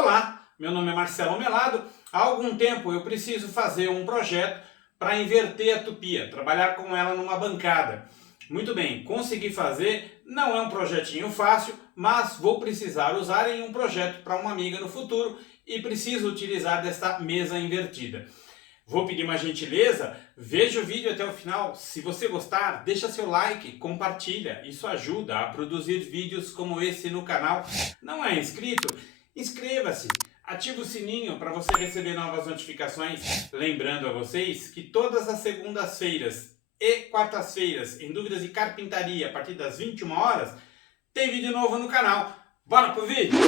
Olá, meu nome é Marcelo Melado. Há algum tempo eu preciso fazer um projeto para inverter a tupia, trabalhar com ela numa bancada. Muito bem, consegui fazer, não é um projetinho fácil, mas vou precisar usar em um projeto para uma amiga no futuro e preciso utilizar desta mesa invertida. Vou pedir uma gentileza, veja o vídeo até o final. Se você gostar, deixa seu like, compartilha. Isso ajuda a produzir vídeos como esse no canal. Não é inscrito? Inscreva-se. Ative o sininho para você receber novas notificações. Lembrando a vocês que todas as segundas-feiras e quartas-feiras, em dúvidas de carpintaria, a partir das 21 horas, tem vídeo novo no canal. Bora pro vídeo?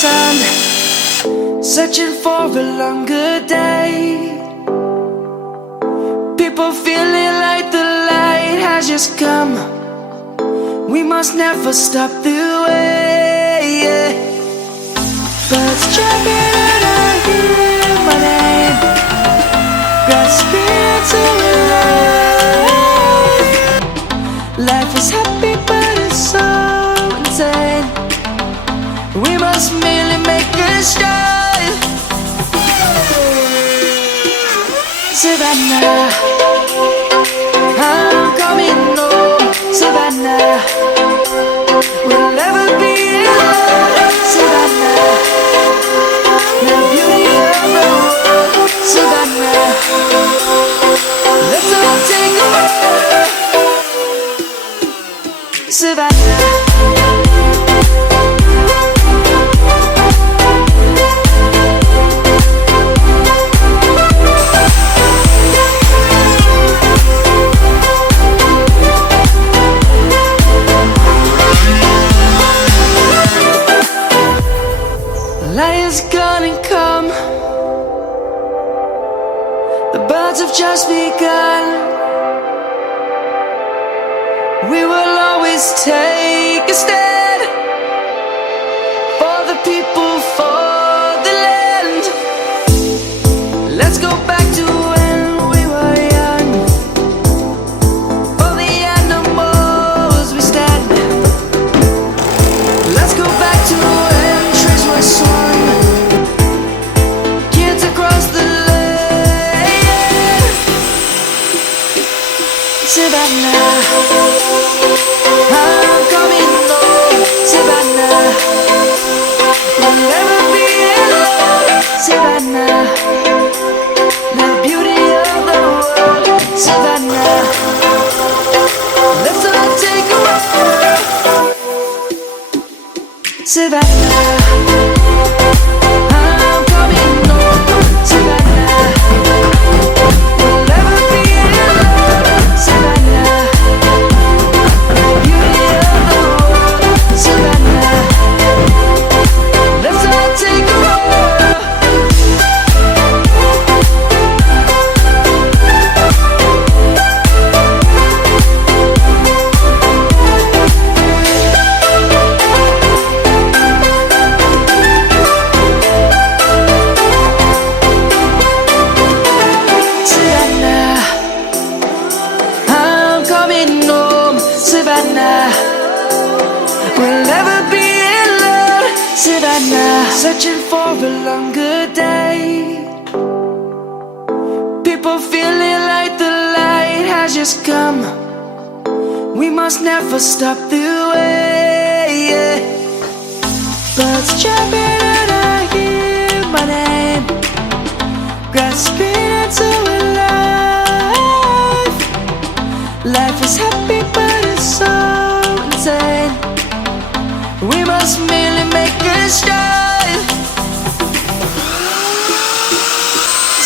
sun, searching for a longer day. People feeling like the light has just come. We must never stop the way, yeah. Birds chirping and I hear my name, grasping into life. Life is happy but it's so insane. We must merely make a start. Savannah, I'm coming home. Savannah, we'll never be alone. Savannah, the beauty of the world. Savannah, let's all take a walk. Savannah. Light is gonna come. The birds have just begun. We will always take a stand for the people, for the land. Let's go back to when we were young. For the animals we stand. Let's go back to when trees were swung. Kids across the land. Savannah, I'm coming home. Savannah, we'll never be alone. Savannah, the beauty of the world. Savannah, let's all take a walk. Savannah, I'm coming home. Savannah, we'll never be alone. Savannah, the beauty of the world. Savannah, let's all take a walk. Savannah, I'm coming home. Savannah, we'll never be alone. Savannah, searching for a longer day. People feeling like the light has just come. We must never stop the way, yeah. Birds chirping and I hear my name, grasping into life. Life is happy but it's so insane. We must merely make a start.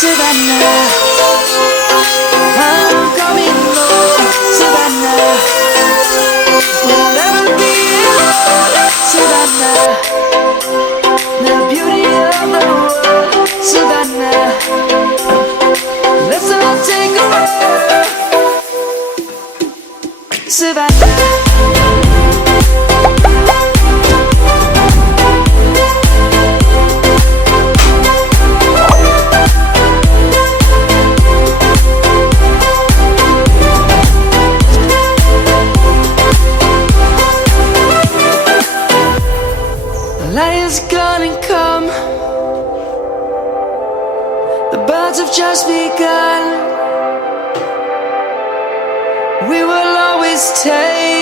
Savannah, I'm coming home. Savannah, we'll never be alone. Savannah, the beauty of the world. Savannah, let's all take a walk. Savannah. Light is gonna come. The birds have just begun. We will always take